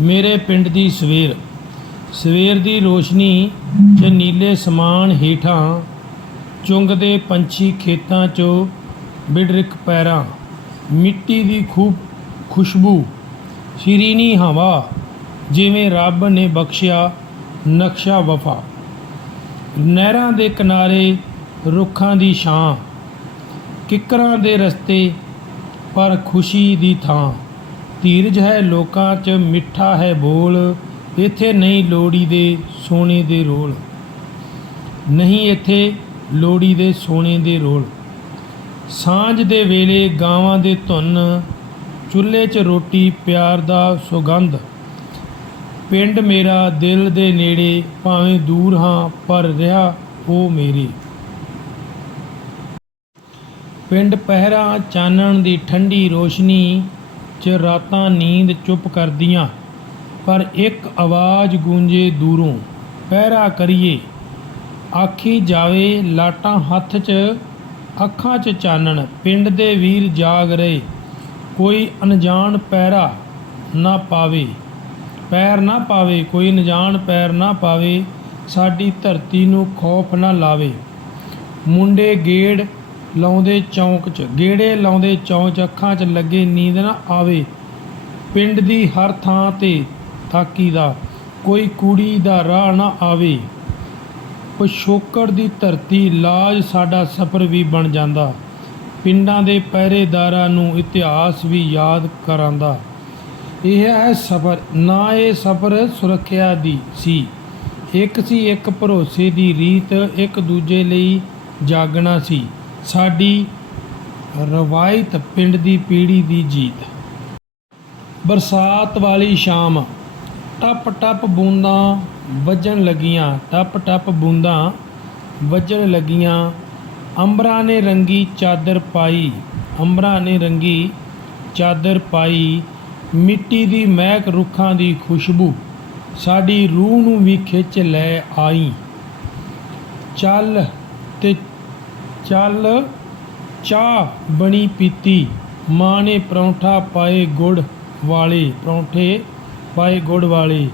ਮੇਰੇ ਪਿੰਡ ਦੀ ਸਵੇਰ। ਸਵੇਰ ਦੀ ਰੋਸ਼ਨੀ 'ਚ ਨੀਲੇ ਸਮਾਨ ਹੇਠਾਂ ਚੁੰਗਦੇ ਪੰਛੀ ਖੇਤਾਂ 'ਚੋਂ ਬਿੜਰਿਕ ਪੈਰਾਂ। ਮਿੱਟੀ ਦੀ ਖੂਬ ਖੁਸ਼ਬੂ, ਸ਼ਿਰੀਨੀ ਹਵਾ ਜਿਵੇਂ ਰੱਬ ਨੇ ਬਖਸ਼ਿਆ ਨਕਸ਼ਾ ਵਫਾ। ਨਹਿਰਾਂ ਦੇ ਕਿਨਾਰੇ ਰੁੱਖਾਂ ਦੀ ਛਾਂ, ਕਿੱਕਰਾਂ ਦੇ ਰਸਤੇ ਪਰ ਖੁਸ਼ੀ ਦੀ ਥਾਂ। ਧੀਰਜ ਹੈ ਲੋਕਾਂ 'ਚ, ਮਿੱਠਾ ਹੈ ਬੋਲ, ਇੱਥੇ ਨਹੀਂ ਲੋੜੀ ਦੇ ਸੋਨੇ ਦੇ ਰੋਲ। ਨਹੀਂ ਇੱਥੇ ਲੋੜੀ ਦੇ ਸੋਨੇ ਦੇ ਰੋਲ। ਸਾਂਝ ਦੇ ਵੇਲੇ ਗਾਵਾਂ ਦੇ ਧੁੰਨ, ਚੁੱਲ੍ਹੇ 'ਚ ਰੋਟੀ ਪਿਆਰ ਦਾ ਸੁਗੰਧ। ਪਿੰਡ ਮੇਰਾ ਦਿਲ ਦੇ ਨੇੜੇ, ਭਾਵੇਂ ਦੂਰ ਹਾਂ, ਪਰ ਰਿਹਾ ਉਹ ਮੇਰੇ। ਪਿੰਡ ਪਹਿਰਾ ਚਾਨਣ ਦੀ ਠੰਡੀ ਰੋਸ਼ਨੀ 'ਚ ਰਾਤਾਂ ਨੀਂਦ ਚੁੱਪ ਕਰਦੀਆਂ, ਪਰ ਇੱਕ ਆਵਾਜ਼ ਗੂੰਜੇ ਦੂਰੋਂ, ਪਹਿਰਾ ਕਰੀਏ। ਆਖੀ ਜਾਵੇ, ਲਾਟਾਂ ਹੱਥ 'ਚ, ਅੱਖਾਂ 'ਚ ਚਾਨਣ, ਪਿੰਡ ਦੇ ਵੀਰ ਜਾਗ ਰਹੇ। ਕੋਈ ਅਣਜਾਣ ਪੈਰਾ ਨਾ ਪਾਵੇ। ਪੈਰ ਨਾ ਪਾਵੇ, ਕੋਈ ਅਣਜਾਣ ਪੈਰ ਨਾ ਪਾਵੇ। ਸਾਡੀ ਧਰਤੀ ਨੂੰ ਖੌਫ ਨਾ ਲਾਵੇ। ਮੁੰਡੇ ਗੇੜ ਲਾਉਂਦੇ ਚੌਂਕ 'ਚ, ਗੇੜੇ ਲਾਉਂਦੇ ਚੌਂਕ 'ਚ, ਅੱਖਾਂ 'ਚ ਲੱਗੇ ਨੀਂਦ ਨਾ ਆਵੇ। ਪਿੰਡ ਦੀ ਹਰ ਥਾਂ ਤੇ ਥਾਕੀ ਦਾ, ਕੋਈ ਕੁੜੀ ਦਾ ਰਾਹ ਨਾ ਆਵੇ। ਪਿਛੋਕੜ ਦੀ ਧਰਤੀ, ਲਾਜ ਸਾਡਾ ਸਫ਼ਰ ਵੀ ਬਣ ਜਾਂਦਾ। ਪਿੰਡਾਂ ਦੇ ਪਹਿਰੇਦਾਰਾਂ ਨੂੰ ਇਤਿਹਾਸ ਵੀ ਯਾਦ ਕਰਾਂਦਾ। ਇਹ ਹੈ ਸਫ਼ਰ, ਨਾ ਇਹ ਸਫ਼ਰ ਸੁਰੱਖਿਆ ਦੀ ਸੀ। ਇੱਕ ਸੀ ਇੱਕ ਭਰੋਸੇ ਦੀ ਰੀਤ, ਇੱਕ ਦੂਜੇ ਲਈ ਜਾਗਣਾ ਸੀ। ਸਾਡੀ ਰਵਾਇਤ ਪਿੰਡ ਦੀ ਪੀੜ੍ਹੀ ਦੀ ਜੀਤ। ਬਰਸਾਤ ਵਾਲੀ ਸ਼ਾਮ, ਟੱਪ ਟੱਪ ਬੂੰਦਾਂ ਵੱਜਣ ਲੱਗੀਆਂ, ਟੱਪ ਟੱਪ ਬੂੰਦਾਂ ਵੱਜਣ ਲੱਗੀਆਂ। ਅੰਬਰਾਂ ਨੇ ਰੰਗੀ ਚਾਦਰ ਪਾਈ, ਅੰਬਰਾਂ ਨੇ ਰੰਗੀ ਚਾਦਰ ਪਾਈ। ਮਿੱਟੀ ਦੀ ਮਹਿਕ ਰੁੱਖਾਂ ਦੀ ਖੁਸ਼ਬੂ, ਸਾਡੀ ਰੂਹ ਨੂੰ ਵੀ ਖਿੱਚ ਲੈ ਆਈ। ਚੱਲ ਤੇ ਚੱਲ ਚਾਹ ਬਣੀ ਪੀਤੀ। ਮਾਂ ਨੇ ਪਰੌਂਠਾ ਪਾਏ ਗੁੜ ਵਾਲੇ, ਪਰੌਂਠੇ ਪਾਏ ਗੁੜ ਵਾਲੇ।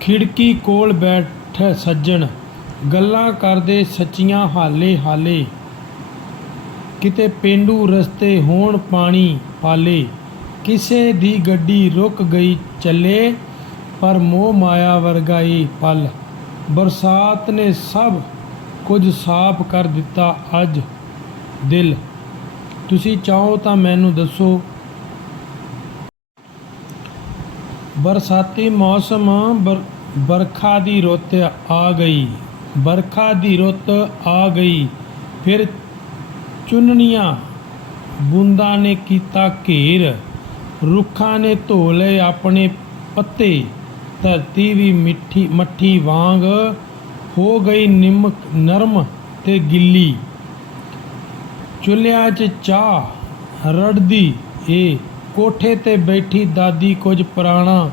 ਖਿੜਕੀ ਕੋਲ ਬੈਠ ਸੱਜਣ, ਗੱਲਾਂ ਕਰਦੇ ਸੱਚੀਆਂ ਹਾਲੇ ਹਾਲੇ। ਕਿਤੇ ਪਿੰਡੂ ਰਸਤੇ ਹੋਣ ਪਾਣੀ ਪਾਲੇ। ਕਿਸੇ ਦੀ ਗੱਡੀ ਰੁਕ ਗਈ ਚੱਲੇ, ਪਰ ਮੋਹ ਮਾਇਆ ਵਰਗਾਈ ਪਲ। ਬਰਸਾਤ ਨੇ ਸਭ ਕੁਝ ਸਾਫ਼ ਕਰ ਦਿੱਤਾ ਅੱਜ, ਦਿਲ। ਤੁਸੀਂ ਚਾਹੋ ਤਾਂ ਮੈਨੂੰ ਦੱਸੋ। ਬਰਸਾਤੀ ਮੌਸਮ ਬਰਖਾ ਦੀ ਰੁੱਤ ਆ ਗਈ। ਬਰਖਾ ਦੀ ਰੁੱਤ ਆ ਗਈ। ਫਿਰ ਚੁੰਨੀਆਂ ਬੂੰਦਾਂ ਨੇ ਕੀਤਾ ਘੇਰ। ਰੁੱਖਾਂ ਨੇ ਧੋ ਲਏ ਆਪਣੇ ਪੱਤੇ। ਧਰਤੀ ਵੀ ਮਿੱਠੀ, ਮੱਠੀ ਵਾਂਗ ਹੋ ਗਈ ਨਿੰਮ, ਨਰਮ ਤੇ ਗਿੱਲੀ। ਚੁੱਲ੍ਹਿਆਂ 'ਚ ਚਾਹ ਰੜਦੀ ਏ, ਕੋਠੇ ਤੇ ਬੈਠੀ ਦਾਦੀ ਕੁਝ ਪੁਰਾਣਾ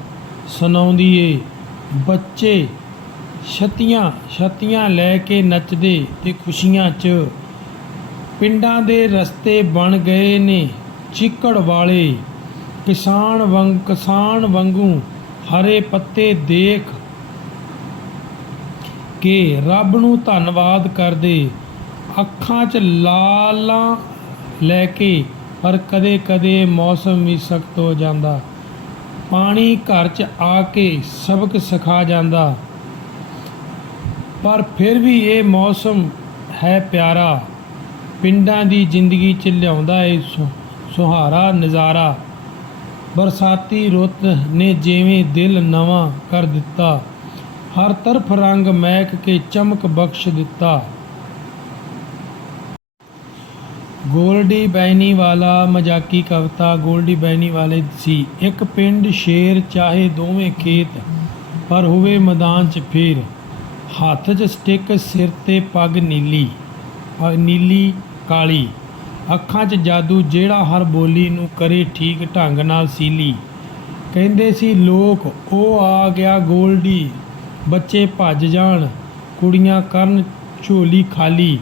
ਸੁਣਾਉਂਦੀ ਏ। ਬੱਚੇ ਛਤੀਆਂ ਛਤੀਆਂ ਲੈ ਕੇ ਨੱਚਦੇ ਤੇ ਖੁਸ਼ੀਆਂ 'ਚ ਪਿੰਡਾਂ ਦੇ ਰਸਤੇ ਬਣ ਗਏ ਨੇ ਚਿੱਕੜ ਵਾਲੇ। ਕਿਸਾਨ ਵਾਂਗ, ਕਿਸਾਨ ਵਾਂਗੂ ਹਰੇ ਪੱਤੇ ਦੇਖ ਕੇ ਰੱਬ ਨੂੰ ਧੰਨਵਾਦ ਕਰਦੇ, ਅੱਖਾਂ 'ਚ ਲਾਲਾਂ ਲੈ ਕੇ, ਪਰ ਕਦੇ-ਕਦੇ ਮੌਸਮ ਵੀ ਸਖਤ ਹੋ ਜਾਂਦਾ। ਪਾਣੀ ਘਰ 'ਚ ਆ ਕੇ ਸਬਕ ਸਿਖਾ ਜਾਂਦਾ। ਪਰ ਫਿਰ ਵੀ ਇਹ ਮੌਸਮ ਹੈ ਪਿਆਰਾ। ਪਿੰਡਾਂ ਦੀ ਜ਼ਿੰਦਗੀ 'ਚ ਲਿਆਉਂਦਾ ਏ ਸੁ- ਸੁਹਾਰਾ ਨਜ਼ਾਰਾ। ਬਰਸਾਤੀ ਰੁੱਤ ਨੇ ਜਿਵੇਂ ਦਿਲ ਨਵਾਂ ਕਰ ਦਿੱਤਾ। ਹਰ ਤਰਫ ਰੰਗ ਮਹਿਕ ਕੇ ਚਮਕ ਬਖਸ਼ ਦਿੱਤਾ। ਗੋਲਡੀ ਬੈਨੀ ਵਾਲਾ ਮਜ਼ਾਕੀ ਕਵਿਤਾ ਗੋਲਡੀ ਬੈਨੀ ਵਾਲੇ ਸੀ। ਇੱਕ ਪਿੰਡ ਸ਼ੇਰ ਚਾਹੇ ਦੋਵੇਂ ਖੇਤ, ਪਰ ਹੋਵੇ ਮੈਦਾਨ 'ਚ ਫੇਰ। ਹੱਥ 'ਚ ਸਟਿਕ, ਸਿਰ ਤੇ ਪੱਗ ਨੀਲੀ ਪੱਗ ਨੀਲੀ, ਕਾਲੀ। ਅੱਖਾਂ 'ਚ ਜਾਦੂ ਜਿਹੜਾ ਹਰ ਬੋਲੀ ਨੂੰ ਕਰੇ ਠੀਕ ਢੰਗ ਨਾਲ ਸੀਲੀ। ਕਹਿੰਦੇ ਸੀ, ਲੋਕ, ਉਹ ਆ ਗਿਆ ਗੋਲਡੀ ਬੱਚੇ ਭੱਜ ਜਾਣ, ਕੁੜੀਆਂ ਕਰਨ ਝੋਲੀ ਖਾਲੀ,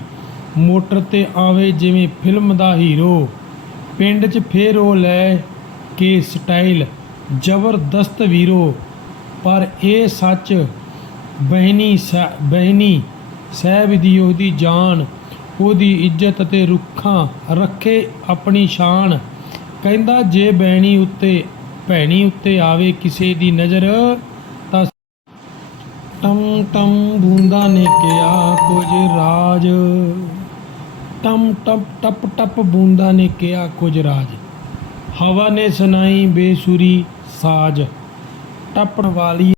ਮੋਟਰ ਤੇ ਆਵੇ ਜਿਵੇਂ ਫਿਲਮ ਦਾ ਹੀਰੋ। ਪਿੰਡ 'ਚ ਫੇਰ ਉਹ ਲੈ ਕੇ ਸਟਾਈਲ, ਜ਼ਬਰਦਸਤ ਵੀਰੋ। ਪਰ ਇਹ ਸੱਚ ਬਹਿਨੀ ਸਹਿ- ਬਹਿਨੀ ਸਾਹਿਬ ਦੀ ਉਹਦੀ ਜਾਨ, ਉਹਦੀ ਇੱਜ਼ਤ ਅਤੇ ਰੁੱਖਾਂ ਰੱਖੇ ਆਪਣੀ ਸ਼ਾਨ। ਕਹਿੰਦਾ ਜੇ ਬਹਿਣੀ ਉੱਤੇ, ਭੈਣੀ ਉੱਤੇ ਆਵੇ ਕਿਸੇ ਦੀ ਨਜ਼ਰ ਟਮ ਟਮ ਬੂੰਦਾਂ ਨੇ ਕਿਹਾ, ਕੁਝ ਰਾਜ। ਟਮ ਟਪ ਟਪ ਟਪ ਬੂੰਦਾਂ ਨੇ ਕਿਹਾ, ਕੁਝ ਰਾਜ। ਹਵਾ ਨੇ ਸੁਣਾਈ ਬੇਸੁਰੀ ਸਾਜ। ਟੱਪਣ ਵਾਲੀ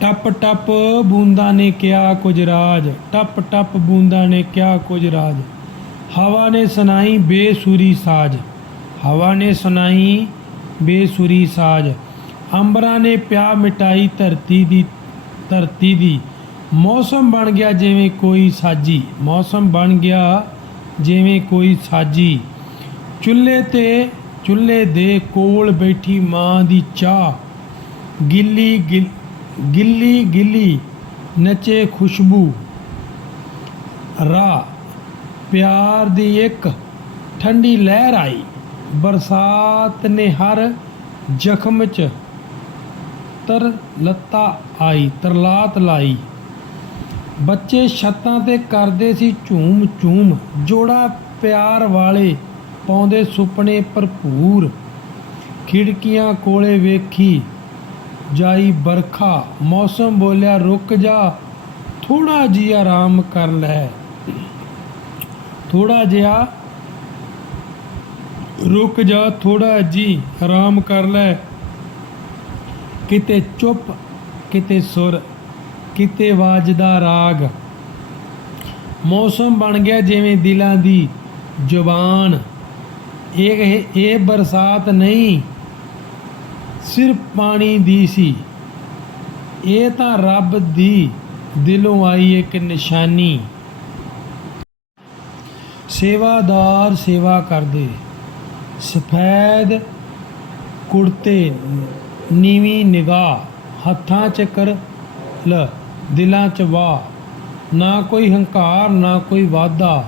ਟਪ ਟਪ ਬੂੰਦਾਂ ਨੇ ਕਿਹਾ, ਕੁਝ ਰਾਜ। ਟਪ ਟਪ ਬੂੰਦਾਂ ਨੇ ਕਿਹਾ, ਕੁਝ ਰਾਜ। ਹਵਾ ਨੇ ਸੁਣਾਈ ਬੇਸੁਰੀ ਸਾਜ। ਹਵਾ ਨੇ ਸੁਣਾਈ ਬੇਸੁਰੀ ਸਾਜ। ਅੰਬਰਾਂ ਨੇ ਪਿਆ ਮਿਟਾਈ ਧਰਤੀ ਦੀ ਧਰਤੀ ਦੀ। ਮੌਸਮ ਬਣ ਗਿਆ ਜਿਵੇਂ ਕੋਈ ਸਾਜੀ। ਮੌਸਮ ਬਣ ਗਿਆ ਜਿਵੇਂ ਕੋਈ ਸਾਜੀ। ਚੁੱਲ੍ਹੇ ਤੇ, ਚੁੱਲ੍ਹੇ ਦੇ ਕੋਲ ਬੈਠੀ ਮਾਂ ਦੀ ਚਾਹ। ਗਿੱਲੀ ਗਿ- ਗਿੱਲੀ ਗਿੱਲੀ ਨੱਚੇ ਖੁਸ਼ਬੂ। ਰਾ ਪਿਆਰ ਦੀ ਇੱਕ ਠੰਡੀ ਲਹਿਰ ਆਈ। ਬਰਸਾਤ ਨੇ ਹਰ ਜ਼ਖਮ 'ਚ ਤਰ ਲੱਤਾ ਆਈ, ਤਰਲਾਤ ਲਾਈ। ਬੱਚੇ ਛੱਤਾਂ ਤੇ ਕਰਦੇ ਸੀ ਝੂਮ ਝੂਮ, ਜੋੜਾ ਪਿਆਰ ਵਾਲੇ ਪਾਉਂਦੇ ਸੁਪਨੇ ਭਰਪੂਰ। ਖਿੜਕੀਆਂ ਕੋਲੇ ਵੇਖੀ, ਜਾਈ ਬਰਖਾ ਮੌਸਮ ਬੋਲਿਆ, ਰੁਕ ਜਾ, ਥੋੜਾ ਜਿਹਾ ਆਰਾਮ ਕਰ ਲੈ। ਥੋੜਾ ਜਿਹਾ? ਰੁਕ ਜਾ, ਥੋੜਾ ਜੀ, ਆਰਾਮ ਕਰ ਲੈ। ਕਿਤੇ ਚੁੱਪ, ਕਿਤੇ ਸੁਰ, ਕਿਤੇ ਵਾਜਦਾ ਰਾਗ। ਮੌਸਮ ਬਣ ਗਿਆ ਜਿਵੇਂ ਦਿਲਾਂ ਦੀ ਜ਼ੁਬਾਨ। ਇਹ- ਇਹ ਬਰਸਾਤ ਨਹੀਂ, ਸਿਰਫ ਪਾਣੀ ਦੀ ਸੀ। ਇਹ ਤਾਂ ਰੱਬ ਦੀ ਦਿਲੋਂ ਆਈ ਇੱਕ ਨਿਸ਼ਾਨੀ। ਸੇਵਾਦਾਰ ਸੇਵਾ ਕਰਦੇ, ਸਫੈਦ ਕੁੜਤੇ ਨੀਵੀਂ ਨਿਗਾਹ ਹੱਥਾਂ 'ਚ ਕਰ ਲ, ਦਿਲਾਂ 'ਚ ਵਾਹ। ਨਾ ਕੋਈ ਹੰਕਾਰ, ਨਾ ਕੋਈ ਵਾਦਾ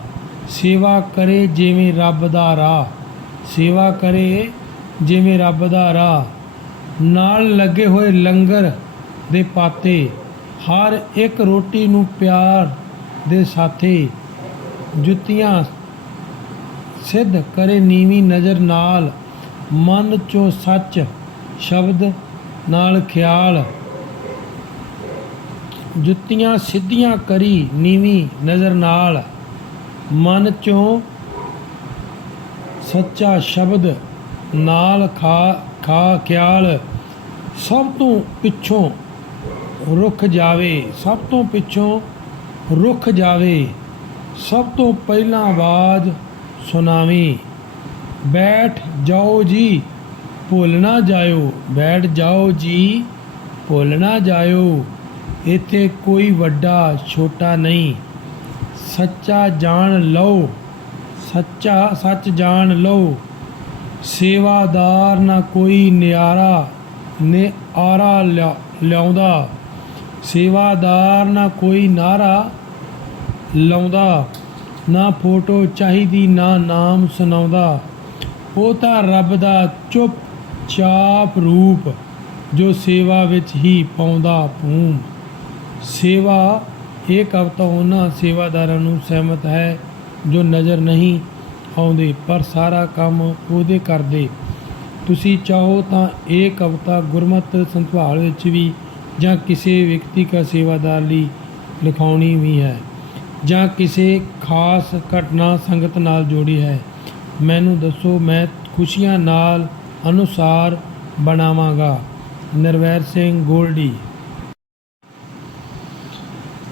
ਸੇਵਾ ਕਰੇ ਜਿਵੇਂ ਰੱਬ ਦਾ ਰਾਹ। ਸੇਵਾ ਕਰੇ ਜਿਵੇਂ ਰੱਬ ਦਾ ਰਾਹ। ਨਾਲ ਲੱਗੇ ਹੋਏ ਲੰਗਰ ਦੇ ਪਾਤੇ, ਹਰ ਇੱਕ ਰੋਟੀ ਨੂੰ ਪਿਆਰ ਦੇ ਸਾਥੇ। ਜੁੱਤੀਆਂ ਸਿੱਧ ਕਰੇ ਨੀਵੀਂ ਨਜ਼ਰ ਨਾਲ, ਮਨ ਚੋਂ ਸੱਚ ਸ਼ਬਦ ਨਾਲ ਖਿਆਲ। ਜੁੱਤੀਆਂ ਸਿੱਧੀਆਂ ਕਰੀ ਨੀਵੀਂ ਨਜ਼ਰ ਨਾਲ। ਮਨ ਚੋਂ ਸੱਚਾ ਸ਼ਬਦ ਨਾਲ ਖਾ ਖਾ ਖਿਆਲ ਸਭ ਤੋਂ ਪਿੱਛੋਂ ਰੁੱਖ ਜਾਵੇ, ਸਭ ਤੋਂ ਪਿੱਛੋਂ ਰੁੱਖ ਜਾਵੇ, ਸਭ ਤੋਂ ਪਹਿਲਾਂ ਆਵਾਜ਼ ਸੁਣਾਵੀਂ। ਬੈਠ ਜਾਓ ਜੀ। ਭੁੱਲ ਨਾ ਜਾਇਓ, ਬੈਠ ਜਾਓ ਜੀ ਭੁੱਲ ਨਾ ਜਾਇਓ। ਇੱਥੇ ਕੋਈ ਵੱਡਾ ਛੋਟਾ ਨਹੀਂ। ਸੱਚਾ ਜਾਣ ਲਓ, ਸੱਚਾ ਸੱਚ ਜਾਣ ਲਓ। ਸੇਵਾਦਾਰ ਨਾ ਕੋਈ ਨਿਆਰਾ ਨੇ ਆਰਾ ਲਿਆ- ਲਿਆਉਂਦਾ। ਸੇਵਾਦਾਰ ਨਾ ਕੋਈ ਨਾਰਾ ਲਾਉਂਦਾ, ਨਾ ਫੋਟੋ ਚਾਹੀਦੀ, ਨਾ ਨਾਮ ਸੁਣਾਉਂਦਾ। ਉਹ ਤਾਂ ਰੱਬ ਦਾ ਚੁੱਪ ਚਾਪ ਰੂਪ ਜੋ ਸੇਵਾ ਵਿੱਚ ਹੀ ਪਾਉਂਦਾ ਭੂਮ ਸੇਵਾ ਇਹ ਕਵਿਤਾ ਉਹਨਾਂ ਸੇਵਾਦਾਰਾਂ ਨੂੰ ਸਹਿਮਤ ਹੈ ਜੋ ਨਜ਼ਰ ਨਹੀਂ ਆਉਂਦੇ, ਪਰ ਸਾਰਾ ਕੰਮ ਉਹਦੇ ਕਰਦੇ ਤੁਸੀਂ ਚਾਹੋ ਤਾਂ ਇਹ ਕਵਿਤਾ ਗੁਰਮਤ ਸੰਭਾਲ ਵਿੱਚ ਵੀ ਜਾਂ ਕਿਸੇ ਵਿਅਕਤੀ ਵਿਅਕਤੀਗਤ ਸੇਵਾਦਾਰ ਲਈ ਲਿਖਾਉਣੀ ਵੀ ਹੈ ਜਾਂ ਕਿਸੇ ਖਾਸ ਘਟਨਾ ਸੰਗਤ ਨਾਲ ਜੋੜੀ ਹੈ। ਮੈਨੂੰ ਦੱਸੋ, ਮੈਂ ਖੁਸ਼ੀਆਂ ਨਾਲ ਅਨੁਸਾਰ ਬਣਾਵਾਂਗਾ। ਨਰਵੈਰ ਸਿੰਘ ਗੋਲਡੀ।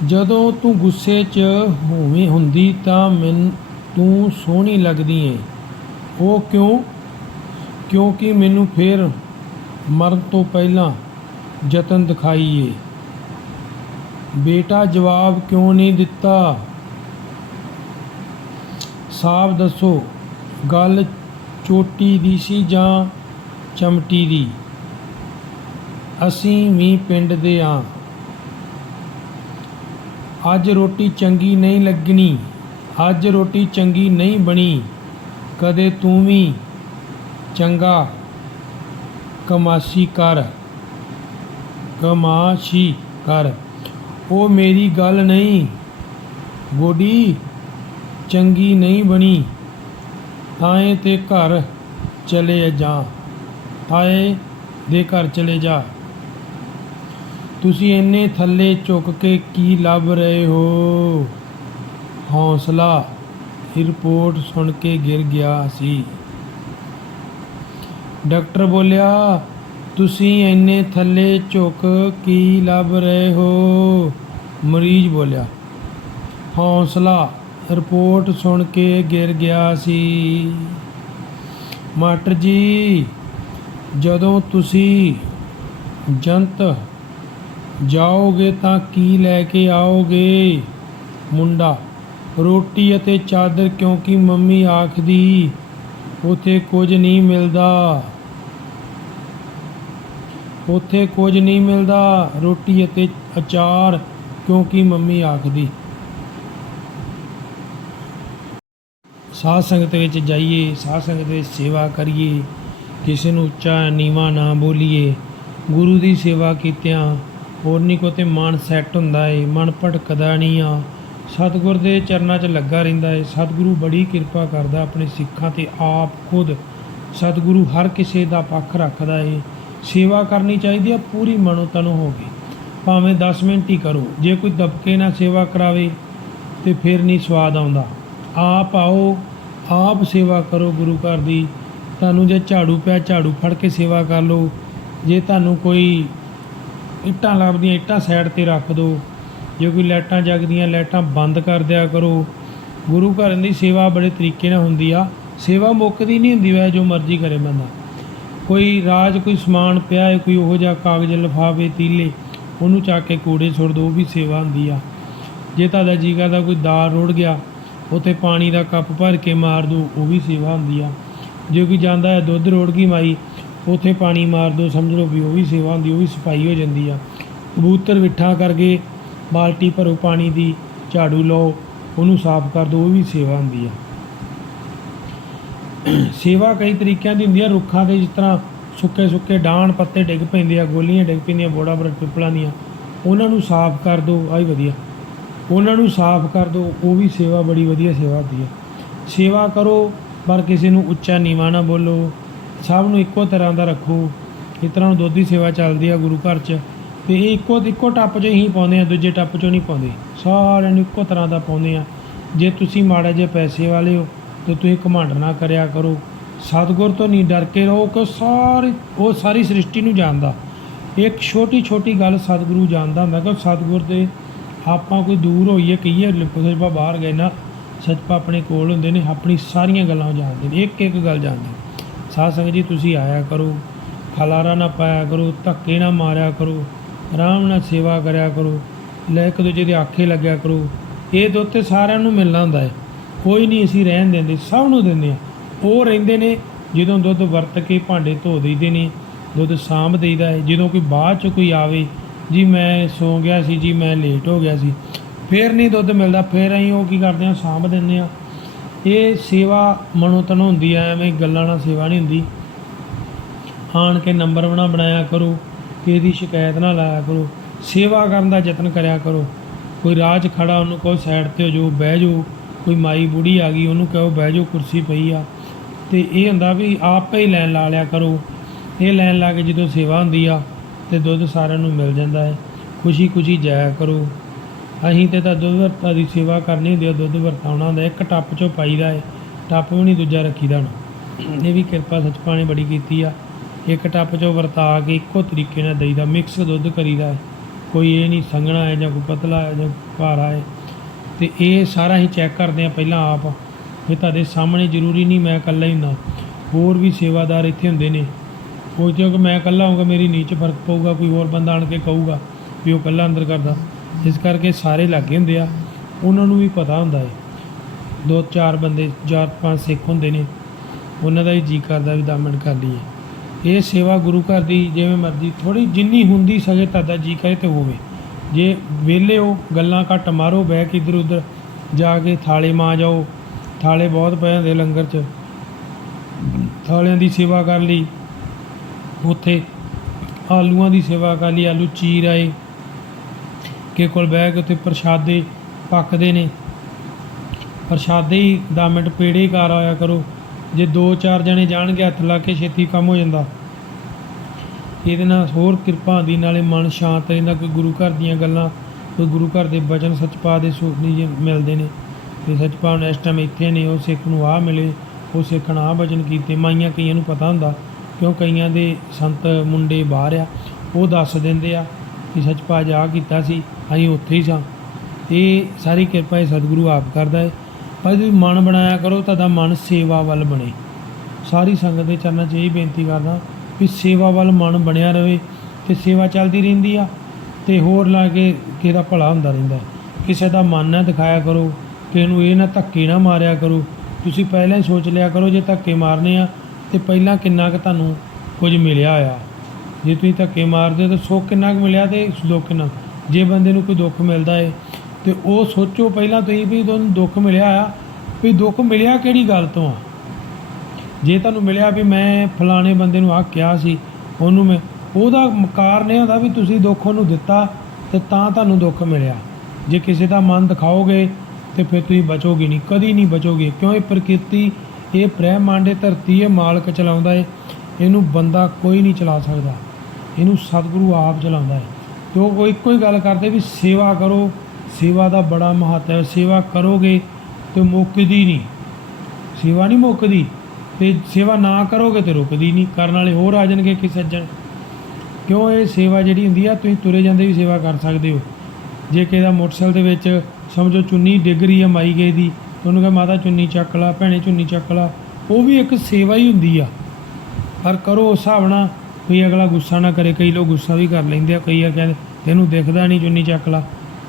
ਜਦੋਂ ਤੂੰ ਗੁੱਸੇ 'ਚ ਹੋਵੇਂ ਹੁੰਦੀ ਤਾਂ ਮੈਨ ਤੂੰ ਸੋਹਣੀ ਲੱਗਦੀ ਏ। ਉਹ ਕਿਉਂ? ਕਿਉਂਕਿ ਮੈਨੂੰ ਫੇਰ ਮਰਨ ਤੋਂ ਪਹਿਲਾਂ ਯਤਨ ਦਿਖਾਈਏ ਬੇਟਾ ਜਵਾਬ ਕਿਉਂ ਨਹੀਂ ਦਿੱਤਾ? ਸਾਫ਼ ਦੱਸੋ, ਗੱਲ ਚੋਟੀ ਦੀ ਸੀ ਜਾਂ ਚਮਟੀ ਦੀ। ਅਸੀਂ ਵੀ ਪਿੰਡ ਦੇ ਆਂ। ਅੱਜ ਰੋਟੀ ਚੰਗੀ ਨਹੀਂ ਲੱਗਣੀ। ਅੱਜ ਰੋਟੀ ਚੰਗੀ ਨਹੀਂ ਬਣੀ। ਕਦੇ ਤੂੰ ਵੀ ਚੰਗਾ ਕਮਾਸੀ ਕਰ। ਕਮਾਸ਼ੀ ਕਰ। ਉਹ ਮੇਰੀ ਗੱਲ ਨਹੀਂ। ਗੋਡੀ, ਚੰਗੀ ਨਹੀਂ ਬਣੀ। ਆਏ ਤੇ ਘਰ ਚਲੇ ਜਾ। ਆਏ ਦੇ ਘਰ ਚਲੇ ਜਾ। ਤੁਸੀਂ ਇੰਨੇ ਥੱਲੇ ਝੁੱਕ ਕੇ ਕੀ ਲੱਭ ਰਹੇ ਹੋ? ਹੌਸਲਾ ਰਿਪੋਰਟ ਸੁਣ ਕੇ ਗਿਰ ਗਿਆ ਸੀ। ਡਾਕਟਰ ਬੋਲਿਆ, ਤੁਸੀਂ ਇੰਨੇ ਥੱਲੇ ਝੁੱਕ ਕੀ ਲੱਭ ਰਹੇ ਹੋ? ਮਰੀਜ਼ ਬੋਲਿਆ, ਹੌਸਲਾ, ਰਿਪੋਰਟ ਸੁਣ ਕੇ ਗਿਰ ਗਿਆ ਸੀ। ਮਾਸਟਰ ਜੀ ਜਦੋਂ ਤੁਸੀਂ ਜੰਤ ਜਾਓਗੇ ਤਾਂ ਕੀ ਲੈ ਕੇ ਆਓਗੇ? ਮੁੰਡਾ, ਰੋਟੀ ਅਤੇ ਚਾਦਰ ਕਿਉਂਕਿ ਮੰਮੀ ਆਖਦੀ, ਉਥੇ ਕੁਝ ਨਹੀਂ ਮਿਲਦਾ। ਉਥੇ ਕੁਝ ਨਹੀਂ ਮਿਲਦਾ, ਰੋਟੀ ਅਤੇ ਅਚਾਰ ਕਿਉਂਕਿ ਮੰਮੀ ਆਖਦੀ। ਸਾਧ ਸੰਗਤ ਵਿੱਚ ਜਾਈਏ, ਸਾਧ ਸੰਗਤ ਵਿੱਚ ਸੇਵਾ ਕਰੀਏ। ਕਿਸੇ ਨੂੰ ਉੱਚਾ ਨੀਵਾ ਨਾ ਬੋਲੀਏ। ਗੁਰੂ ਦੀ ਸੇਵਾ ਕੀਤਿਆਂ ਹੋਰ ਨਹੀਂ ਕੋ ਤੇ ਮਨ ਸੈੱਟ ਹੁੰਦਾ ਏ, ਮਨ ਭਟਕਦਾ ਨਹੀਂ ਆ। ਸਤਿਗੁਰ ਦੇ ਚਰਨਾਂ 'ਚ ਲੱਗਾ ਰਹਿੰਦਾ ਏ। ਸਤਿਗੁਰੂ ਬੜੀ ਕਿਰਪਾ ਕਰਦਾ ਆਪਣੇ ਸਿੱਖਾਂ ਤੇ ਆਪ ਖੁਦ। ਸਤਿਗੁਰੂ ਹਰ ਕਿਸੇ ਦਾ ਪੱਖ ਰੱਖਦਾ ਏ। ਸੇਵਾ ਕਰਨੀ ਚਾਹੀਦੀ ਆ, ਪੂਰੀ ਮਨੋ ਤਨੋ ਹੋ ਕੇ। ਭਾਵੇਂ 10 ਮਿੰਟ ਹੀ ਕਰੋ, ਜੇ ਕੋਈ ਦਬਕੇ ਨਾਲ ਸੇਵਾ ਕਰਾਵੇ ਤੇ ਫਿਰ ਨਹੀਂ ਸਵਾਦ ਆਉਂਦਾ। ਆਪ ਆਓ, ਆਪ ਸੇਵਾ ਕਰੋ ਗੁਰੂ ਘਰ ਦੀ। ਤੁਹਾਨੂੰ ਜੇ ਝਾੜੂ ਪਿਆ, ਝਾੜੂ ਫੜ ਕੇ ਸੇਵਾ ਕਰ ਲਓ। ਜੇ ਤੁਹਾਨੂੰ ਕੋਈ ਇੱਟਾਂ ਲੱਭਦੀਆਂ, ਇੱਟਾਂ ਸਾਈਡ ਤੇ ਰੱਖ ਦਿਓ ਜੇ ਕੋਈ ਲਾਈਟਾਂ ਜਗਦੀਆਂ, ਲਾਈਟਾਂ ਬੰਦ ਕਰ ਦਿਆ ਕਰੋ। ਗੁਰੂ ਘਰ ਦੀ ਸੇਵਾ ਬੜੇ ਤਰੀਕੇ ਨਾਲ ਹੁੰਦੀ ਆ। ਸੇਵਾ ਮੁੱਕਦੀ ਨਹੀਂ ਹੁੰਦੀ ਵੈ ਜੋ ਮਰਜ਼ੀ ਕਰੇ ਬੰਦਾ। ਕੋਈ ਰਾਜ, ਕੋਈ ਸਮਾਨ ਪਿਆ ਹੈ ਕੋਈ ਉਹੋ ਜਿਹਾ ਕਾਗਜ਼ ਲਿਫਾਫੇ, ਤੀਲੇ, ਉਹਨੂੰ ਚੱਕ ਕੇ ਕੂੜੇ ਸੁੱਟ ਦਿਓ ਉਹ ਵੀ ਸੇਵਾ ਹੁੰਦੀ ਆ। ਜੇ ਤੁਹਾਡਾ ਜੀਗਾ ਦਾ ਕੋਈ ਦਾਲ ਰੁੜ ਗਿਆ ਉਤੇ ਪਾਣੀ ਦਾ ਕੱਪ ਭਰ ਕੇ ਮਾਰ ਦਿਓ ਉਹ ਵੀ ਸੇਵਾ ਹੁੰਦੀ ਆ। ਜੋ ਕਿ ਜਾਂਦਾ ਹੈ ਦੁੱਧ ਰੋੜ ਗਈ ਮਾਈ, ਉਥੇ ਪਾਣੀ ਮਾਰ ਦਿਓ ਸਮਝ ਲਓ ਵੀ ਉਹ ਵੀ ਸੇਵਾ ਹੁੰਦੀ, ਉਹ ਵੀ ਸਫ਼ਾਈ ਹੋ ਜਾਂਦੀ ਆ। ਕਬੂਤਰ ਵਿਠਾ ਕਰਕੇ ਬਾਲਟੀ ਭਰੋ ਪਾਣੀ ਦੀ, ਝਾੜੂ ਲਓ, ਉਹਨੂੰ ਸਾਫ਼ ਕਰ ਦਿਓ ਉਹ ਵੀ ਸੇਵਾ ਹੁੰਦੀ ਆ। ਸੇਵਾ ਕਈ ਤਰੀਕਿਆਂ ਦੀ ਹੁੰਦੀ ਆ, ਰੁੱਖਾਂ ਦੇ ਜਿਸ ਤਰ੍ਹਾਂ ਸੁੱਕੇ ਸੁੱਕੇ ਡਾਣ ਪੱਤੇ ਡਿੱਗ ਪੈਂਦੇ ਆ, ਗੋਲੀਆਂ ਡਿੱਗ ਪੈਂਦੀਆਂ, ਬੋੜਾ ਬੜਾ ਪਿੱਪਲਾਂ ਦੀਆਂ, ਉਹਨਾਂ ਨੂੰ ਸਾਫ਼ ਕਰ ਦਿਓ ਆਹੀ ਵਧੀਆ। ਉਹਨਾਂ ਨੂੰ ਸਾਫ਼ ਕਰ ਦਿਓ ਉਹ ਵੀ ਸੇਵਾ, ਬੜੀ ਵਧੀਆ ਸੇਵਾ ਹੁੰਦੀ ਆ। ਸੇਵਾ ਕਰੋ ਪਰ ਕਿਸੇ ਨੂੰ ਉੱਚਾ ਨੀਵਾਂ ਨਾ ਬੋਲੋ। ਸਭ ਨੂੰ ਇੱਕੋ ਤਰ੍ਹਾਂ ਦਾ ਰੱਖੋ। ਇਸ ਤਰ੍ਹਾਂ ਦੁੱਧ ਦੀ ਸੇਵਾ ਚੱਲਦੀ ਆ ਗੁਰੂ ਘਰ 'ਚ। ਤੇ ਇਹ ਇੱਕੋ ਇੱਕੋ ਟੱਪ 'ਚ ਹੀ ਪਾਉਂਦੇ ਆ, ਦੂਜੇ ਟੱਪ 'ਚੋਂ ਨਹੀਂ ਪਾਉਂਦੇ। ਸਾਰਿਆਂ ਨੂੰ ਇੱਕੋ ਤਰ੍ਹਾਂ ਦਾ ਪਾਉਂਦੇ ਆ। ਜੇ ਤੁਸੀਂ ਮਾੜੇ ਜਿਹੇ ਪੈਸੇ ਵਾਲੇ ਹੋ, ਤੇ ਤੁਸੀਂ ਘਮੰਡ ਨਾ ਕਰਿਆ ਕਰੋ। ਸਤਿਗੁਰ ਤੋਂ ਨਹੀਂ ਡਰ ਕੇ ਰਹੋ ਕਿ ਸਾਰੇ, ਉਹ ਸਾਰੀ ਸ੍ਰਿਸ਼ਟੀ ਨੂੰ ਜਾਣਦਾ। ਇੱਕ ਛੋਟੀ ਛੋਟੀ ਗੱਲ ਸਤਿਗੁਰੂ ਜਾਣਦਾ। ਹੁੰਦਾ ਕਿ ਸਤਿਗੁਰ ਦੇ ਆਪਾਂ ਕੋਈ ਦੂਰ ਹੋਈਏ, ਕਹੀਏ ਸੱਚਪਾ ਬਾਹਰ ਗਏ ਨਾ ਸੱਚਪਾ ਆਪਣੇ ਕੋਲ ਹੁੰਦੇ ਨੇ, ਆਪਣੀ ਸਾਰੀਆਂ ਗੱਲਾਂ ਜਾਣਦੇ ਨੇ, ਇੱਕ ਇੱਕ ਗੱਲ ਜਾਣਦੇ ਨੇ। ਸਾਧ ਸੰਗਤ ਜੀ, ਤੁਸੀਂ ਆਇਆ ਕਰੋ, ਖਲਾਰਾ ਨਾ ਪਾਇਆ ਕਰੋ, ਧੱਕੇ ਨਾ ਮਾਰਿਆ ਕਰੋ, ਆਰਾਮ ਨਾਲ ਸੇਵਾ ਕਰਿਆ ਕਰੋ, ਲੈ ਇੱਕ ਦੂਜੇ ਦੇ ਆਖੇ ਲੱਗਿਆ ਕਰੋ, ਇਹ ਦੁੱਧ ਤੇ ਸਾਰਿਆਂ ਨੂੰ ਮਿਲਣਾ ਹੁੰਦਾ ਹੈ। ਕੋਈ ਨਹੀਂ ਅਸੀਂ ਰਹਿਣ ਦਿੰਦੇ, ਸਭ ਨੂੰ ਦਿੰਦੇ ਆ ਉਹ ਰਹਿੰਦੇ ਨੇ, ਜਦੋਂ ਦੁੱਧ ਵਰਤ ਕੇ ਭਾਂਡੇ ਧੋ ਦਈਦੇ ਨੇ, ਦੁੱਧ ਸਾਂਭ ਦੇਈਦਾ ਹੈ। ਜਦੋਂ ਕੋਈ ਬਾਅਦ ਚ ਕੋਈ ਆਵੇ, ਜੀ ਮੈਂ ਸੌ ਗਿਆ ਸੀ, ਜੀ ਮੈਂ ਲੇਟ ਹੋ ਗਿਆ ਸੀ ਫੇਰ ਨਹੀਂ ਦੁੱਧ ਮਿਲਦਾ, ਫੇਰ ਅਸੀਂ ਉਹ ਕੀ ਕਰਦੇ ਆ ਸਾਂਭ ਦਿੰਦੇ ਆ ਇਹ ਸੇਵਾ ਮਨੋ ਤਨ ਹੁੰਦੀ ਆ, ਐਵੇਂ ਗੱਲਾਂ ਨਾਲ ਸੇਵਾ ਨਹੀਂ ਹੁੰਦੀ। ਆਣ ਕੇ ਨੰਬਰ ਬਣਾ, ਬਣਾਇਆ ਕਰੋ ਕਿਸੇ ਦੀ ਸ਼ਿਕਾਇਤ ਨਾ ਲਾਇਆ ਕਰੋ, ਸੇਵਾ ਕਰਨ ਦਾ ਯਤਨ ਕਰਿਆ ਕਰੋ। ਕੋਈ ਰਾਹ 'ਚ ਖੜਾ, ਉਹਨੂੰ ਕਹੋ ਸਾਈਡ ਤੇ ਹੋ ਜਾਓ, ਬਹਿ ਜਾਓ, ਕੋਈ ਮਾਈ ਬੁੜੀ ਆ ਗਈ, ਉਹਨੂੰ ਕਹੋ ਬਹਿ ਜਾਓ, ਕੁਰਸੀ ਪਈ ਆ। ਤੇ ਇਹ ਹੁੰਦਾ ਵੀ ਆਪੇ ਹੀ ਲੈਣ ਲਾ ਲਿਆ ਕਰੋ। ਇਹ ਲੈਣ ਲਾ ਕੇ ਜਦੋਂ ਸੇਵਾ ਹੁੰਦੀ ਆ, ਤੇ ਦੁੱਧ ਸਾਰਿਆਂ ਨੂੰ ਮਿਲ ਜਾਂਦਾ ਹੈ। ਖੁਸ਼ੀ ਖੁਸ਼ੀ ਜਾਇਆ ਕਰੋ। ਅਸੀਂ ਤੇ ਤਾਂ ਦੁੱਧ ਵਰਤਾ ਦੀ ਸੇਵਾ ਕਰਨੀ ਹੁੰਦੀ ਆ, ਦੁੱਧ ਵਰਤਾਉਣਾ ਹੁੰਦਾ ਇੱਕ ਟੱਪ ਚੋਂ ਪਾਈਦਾ ਏ, ਟੱਪ ਵੀ ਨਹੀਂ ਦੂਜਾ ਰੱਖੀਦਾ ਹੁਣ। ਇਹ ਵੀ ਕਿਰਪਾ ਸੱਚਪਾ ਨੇ ਬੜੀ ਕੀਤੀ ਆ। ਇੱਕ ਟੱਪ ਚੋਂ ਵਰਤਾ ਕੇ ਇੱਕੋ ਤਰੀਕੇ ਨਾਲ ਦੇਈਦਾ, ਮਿਕਸ ਦੁੱਧ ਕਰੀਦਾ ਹੈ ਕੋਈ ਇਹ ਨਹੀਂ ਸੰਘਣਾ ਹੈ ਜਾਂ ਕੋਈ ਪਤਲਾ ਹੈ ਜਾਂ ਭਾਰਾ ਹੈ ਤੇ ਇਹ ਸਾਰਾ ਹੀ ਚੈੱਕ ਕਰਦੇ ਆ ਪਹਿਲਾਂ ਆਪ। ਵੀ ਤੁਹਾਡੇ ਸਾਹਮਣੇ ਜ਼ਰੂਰੀ ਨਹੀਂ ਮੈਂ ਇਕੱਲਾ ਹੀ ਹੁੰਦਾ। ਹੋਰ ਵੀ ਸੇਵਾਦਾਰ ਇੱਥੇ ਹੁੰਦੇ ਨੇ। ਉਹ ਕਿਉਂਕਿ ਮੈਂ ਇਕੱਲਾ ਹੋਊਗਾ, ਮੇਰੀ ਨੀਚ ਫ਼ਰਕ ਪਊਗਾ, ਕੋਈ ਹੋਰ ਬੰਦਾ ਆਣ ਕੇ ਕਹੂਗਾ ਵੀ ਉਹ ਇਕੱਲਾ ਅੰਦਰ ਕਰਦਾ। ਇਸ ਕਰਕੇ ਸਾਰੇ ਲੱਗੇ ਹੁੰਦੇ ਆ, ਉਹਨਾਂ ਨੂੰ ਵੀ ਪਤਾ ਹੁੰਦਾ ਹੈ ਦੋ ਚਾਰ ਬੰਦੇ, ਚਾਰ ਪੰਜ ਸਿੱਖ ਹੁੰਦੇ ਨੇ, ਉਹਨਾਂ ਦਾ ਹੀ ਜੀ ਕਰਦਾ ਵੀ 10 ਮਿੰਟ ਕਰ ਲਈਏ। ਇਹ ਸੇਵਾ ਗੁਰੂ ਘਰ ਦੀ ਜਿਵੇਂ ਮਰਜ਼ੀ ਥੋੜੀ ਜਿੰਨੀ ਹੁੰਦੀ ਸਕੇ ਤੁਹਾਡਾ ਜੀ ਕਰੇ ਤੇ ਹੋਵੇ। ਜੇ ਵਿਹਲੇ ਹੋ, ਗੱਲਾਂ ਘੱਟ ਮਾਰੋ, ਬਹਿ ਕੇ ਇੱਧਰ ਉੱਧਰ ਜਾ ਕੇ ਥਾਲੇ ਮਾ ਜਾਓ, ਥਾਲੇ ਬਹੁਤ ਪਏ ਹੁੰਦੇ ਲੰਗਰ 'ਚ। ਥਾਲਿਆਂ ਦੀ ਸੇਵਾ ਕਰ ਲਈ, ਉੱਥੇ ਆਲੂਆਂ ਦੀ ਸੇਵਾ ਕਰ ਲਈ, ਆਲੂ ਚੀਰ ਆਏ ਕੇ ਕੋਲ ਬਹਿ ਕੇ ਉੱਥੇ ਪ੍ਰਸ਼ਾਦੇ ਪੱਕਦੇ ਨੇ। ਪ੍ਰਸ਼ਾਦੇ ਹੀ 10 ਮਿੰਟ ਪੇੜੇ ਹੀ ਕਰ ਆਇਆ ਕਰੋ। ਜੇ ਦੋ ਚਾਰ ਜਣੇ ਜਾਣਗੇ, ਹੱਥ ਲਾ ਕੇ ਛੇਤੀ ਕੰਮ ਹੋ ਜਾਂਦਾ। ਇਹਦੇ ਨਾਲ ਹੋਰ ਕਿਰਪਾ ਦੀ ਨਾਲੇ ਮਨ ਸ਼ਾਂਤ ਰਹਿੰਦਾ। ਕੋਈ ਗੁਰੂ ਘਰ ਦੀਆਂ ਗੱਲਾਂ, ਕੋਈ ਗੁਰੂ ਘਰ ਦੇ ਬਚਨ ਸੱਚਪਾ ਦੇ ਸੁਖਨੀ ਜੀ ਮਿਲਦੇ ਨੇ। ਤੇ ਸੱਚਪਾ ਹੁਣ ਇਸ ਟਾਈਮ ਇੱਥੇ ਨੇ, ਉਹ ਸਿੱਖ ਨੂੰ ਆਹ ਮਿਲੇ, ਉਹ ਸਿੱਖ ਨੇ ਆਹ ਬਚਨ ਕੀਤੇ। ਮਾਈਆਂ ਕਈਆਂ ਨੂੰ ਪਤਾ ਹੁੰਦਾ, ਕਿਉਂ ਕਈਆਂ ਦੇ ਸੰਤ ਮੁੰਡੇ ਬਾਹਰ ਆ, ਉਹ ਦੱਸ ਦਿੰਦੇ ਆ। ਕਿ ਸੱਚਪਾਜ ਜਾ ਕੀਤਾ ਸੀ, ਅਸੀਂ ਉੱਥੇ ਹੀ ਸਾਂ। ਇਹ ਸਾਰੀ ਕਿਰਪਾ ਇਹ ਸਤਿਗੁਰੂ ਆਪ ਕਰਦਾ ਹੈ। ਪਰ ਤੁਸੀਂ ਮਨ ਬਣਾਇਆ ਕਰੋ, ਤੁਹਾਡਾ ਮਨ ਸੇਵਾ ਵੱਲ ਬਣੇ। ਸਾਰੀ ਸੰਗਤ ਦੇ ਚਰਨਾਂ 'ਚ ਇਹ ਬੇਨਤੀ ਕਰਦਾ ਵੀ ਸੇਵਾ ਵੱਲ ਮਨ ਬਣਿਆ ਰਹੇ, ਤੇ ਸੇਵਾ ਚੱਲਦੀ ਰਹਿੰਦੀ ਆ, ਤੇ ਹੋਰ ਲਾ ਕੇ ਕਿਹਦਾ ਭਲਾ ਹੁੰਦਾ ਰਹਿੰਦਾ ਕਿਸੇ ਦਾ ਮਨ ਨਾ ਦਿਖਾਇਆ ਕਰੋ ਕਿ ਇਹਨੂੰ ਇਹ ਨਾ ਧੱਕੇ ਨਾ ਮਾਰਿਆ ਕਰੋ। ਤੁਸੀਂ ਪਹਿਲਾਂ ਹੀ ਸੋਚ ਲਿਆ ਕਰੋ, ਜੇ ਧੱਕੇ ਮਾਰਨੇ ਆ, ਤੇ ਪਹਿਲਾਂ ਕਿੰਨਾ ਕੁ ਤੁਹਾਨੂੰ ਕੁਝ ਮਿਲਿਆ ਆ। ਜੇ ਤੁਸੀਂ ਧੱਕੇ ਮਾਰਦੇ ਹੋ ਤਾਂ ਸੁੱਖ ਕਿੰਨਾ ਕੁ ਮਿਲਿਆ ਤੇ ਦੁੱਖ ਕਿੰਨਾ ਜੇ ਬੰਦੇ ਨੂੰ ਕੋਈ ਦੁੱਖ ਮਿਲਦਾ ਏ, ਤੇ ਉਹ ਸੋਚੋ ਪਹਿਲਾਂ ਤੁਸੀਂ ਵੀ ਤੁਹਾਨੂੰ ਦੁੱਖ ਮਿਲਿਆ ਆ, ਵੀ ਦੁੱਖ ਮਿਲਿਆ ਕਿਹੜੀ ਗੱਲ ਤੋਂ ਆ? ਜੇ ਤੁਹਾਨੂੰ ਮਿਲਿਆ ਵੀ ਮੈਂ ਫਲਾਣੇ ਬੰਦੇ ਨੂੰ ਆਹ ਕਿਹਾ ਸੀ, ਉਹਨੂੰ ਮੈਂ, ਉਹਦਾ ਕਾਰਨ ਇਹ ਹੁੰਦਾ ਵੀ ਤੁਸੀਂ ਦੁੱਖ ਉਹਨੂੰ ਦਿੱਤਾ ਤੇ ਤਾਂ ਤੁਹਾਨੂੰ ਦੁੱਖ ਮਿਲਿਆ। ਜੇ ਕਿਸੇ ਦਾ ਮਨ ਦਿਖਾਓਗੇ ਤੇ ਫਿਰ ਤੁਸੀਂ ਬਚੋਗੇ ਨਹੀਂ, ਕਦੀ ਨਹੀਂ ਬਚੋਗੇ। ਕਿਉਂ? ਇਹ ਪ੍ਰਕਿਰਤੀ, ਇਹ ਬ੍ਰਹਿਮੰਡ ਧਰਤੀ, ਇਹ ਮਾਲਕ ਚਲਾਉਂਦਾ ਏ। ਇਹਨੂੰ ਬੰਦਾ ਕੋਈ ਨਹੀਂ ਚਲਾ ਸਕਦਾ। ਇਹਨੂੰ ਸਤਿਗੁਰੂ ਆਪ ਚਲਾਉਂਦਾ ਹੈ। ਤੇ ਉਹ ਇੱਕੋ ਹੀ ਗੱਲ ਕਰਦੇ ਵੀ ਸੇਵਾ ਕਰੋ, ਸੇਵਾ ਦਾ ਬੜਾ ਮਹੱਤਵ ਹੈ। ਸੇਵਾ ਕਰੋਗੇ ਤੇ ਮੁੱਕਦੀ ਨਹੀਂ। ਸੇਵਾ ਨਹੀਂ ਮੁੱਕਦੀ ਤੇ ਸੇਵਾ ਨਾ ਕਰੋਗੇ ਤੇ ਰੁਕਦੀ ਨਹੀਂ। ਕਰਨ ਵਾਲੇ ਹੋਰ ਆ ਜਾਣਗੇ ਕਿ ਸੱਜਣ। ਕਿਉਂ? ਇਹ ਸੇਵਾ ਜਿਹੜੀ ਹੁੰਦੀ ਆ, ਤੁਸੀਂ ਤੁਰੇ ਜਾਂਦੇ ਵੀ ਸੇਵਾ ਕਰ ਸਕਦੇ ਹੋ। ਜੇ ਕਿਸੇ ਦਾ ਮੋਟਰਸਾਈਕਲ ਦੇ ਵਿੱਚ ਸਮਝੋ ਚੁੰਨੀ ਡਿੱਗ ਰਹੀ ਆ ਮਾਈ ਗਏ ਦੀ, ਤੇ ਉਹਨੂੰ ਕਹੇ, ਮਾਤਾ, ਚੁੰਨੀ ਚੱਕ ਲਾ, ਭੈਣੇ, ਚੁੰਨੀ ਚੱਕ ਲਾ। ਉਹ ਵੀ ਇੱਕ ਸੇਵਾ ਹੀ ਹੁੰਦੀ ਆ। ਪਰ ਕਰੋ ਉਸ ਹਿਸਾਬ ਨਾਲ ਕੋਈ ਅਗਲਾ ਗੁੱਸਾ ਨਾ ਕਰੇ, ਕਈ ਲੋਕ ਗੁੱਸਾ ਵੀ ਕਰ ਲੈਂਦੇ ਆ, ਕਈ ਆ ਕਹਿੰਦੇ, ਤੈਨੂੰ ਦਿਖਦਾ ਨਹੀਂ, ਚੁੰਨੀ ਚੱਕ ਲਾ।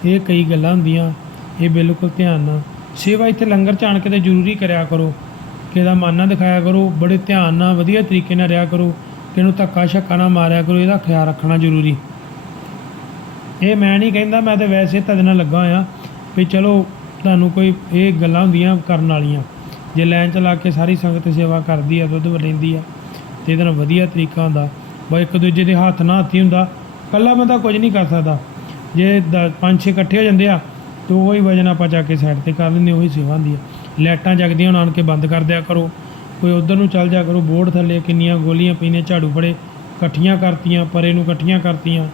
ਇਹ ਕਈ ਗੱਲਾਂ ਹੁੰਦੀਆਂ, ਇਹ ਬਿਲਕੁਲ ਧਿਆਨ ਨਾਲ। ਸੇਵਾ ਇੱਥੇ ਲੰਗਰ ਚਾਣ ਕੇ ਤੇ ਜ਼ਰੂਰੀ ਕਰਿਆ ਕਰੋ। ਕਿਹਦਾ ਮਨ ਨਾ ਦਿਖਾਇਆ ਕਰੋ, ਬੜੇ ਧਿਆਨ ਨਾਲ, ਵਧੀਆ ਤਰੀਕੇ ਨਾਲ ਰਿਹਾ ਕਰੋ। ਕਿਹਨੂੰ ਧੱਕਾ ਛੱਕਾ ਨਾ ਮਾਰਿਆ ਕਰੋ, ਇਹਦਾ ਖਿਆਲ ਰੱਖਣਾ ਜ਼ਰੂਰੀ। ਇਹ ਮੈਂ ਨਹੀਂ ਕਹਿੰਦਾ, ਮੈਂ ਤਾਂ ਵੈਸੇ ਤੁਹਾਡੇ ਨਾਲ ਲੱਗਾ ਆ ਵੀ ਚਲੋ, ਤੁਹਾਨੂੰ ਕੋਈ ਇਹ ਗੱਲਾਂ ਹੁੰਦੀਆਂ ਕਰਨ ਵਾਲੀਆਂ। ਜੇ ਲਾਈਨ ਚ ਲਾ ਕੇ ਸਾਰੀ ਸੰਗਤ ਸੇਵਾ ਕਰਦੀ ਆ, ਦੁੱਧ ਵਲੈਂਦੀ ਆ, ਤੇ ਇਹਦੇ ਨਾਲ ਵਧੀਆ ਤਰੀਕਾ ਹੁੰਦਾ। ਬਈ ਇੱਕ ਦੂਜੇ ਦੇ ਹੱਥ ਨਾਲ ਹੱਥੀ ਹੁੰਦਾ। ਕੱਲਾ ਬੰਦਾ ਕੁਝ ਨਹੀਂ ਕਰ ਸਕਦਾ। ਜੇ ਦ- ਪੰਜ ਛੇ ਇਕੱਠੇ ਹੋ ਜਾਂਦੇ ਆ, ਤੇ ਉਹੀ ਵਜਨ ਆਪਾਂ ਚੱਕ ਕੇ ਸਾਈਡ ਤੇ ਕਰ ਲੈਂਦੇ ਉਹੀ ਸੇਵਾ ਹੁੰਦੀ ਆ। ਲਾਈਟਾਂ ਜਗਦੀਆਂ ਹੁਣ ਆਣ ਕੇ ਬੰਦ ਕਰ ਦਿਆ ਕਰੋ। ਕੋਈ ਉਧਰ ਨੂੰ ਚੱਲ ਜਾ ਕਰੋ, ਬੋਰਡ ਥੱਲੇ ਕਿੰਨੀਆਂ ਗੋਲੀਆਂ ਪਈਆਂ ਝਾੜੂ ਫੜੇ ਇਕੱਠੀਆਂ ਕਰਤੀਆਂ, ਪਰੇ ਨੂੰ ਇਕੱਠੀਆਂ ਕਰਤੀਆਂ।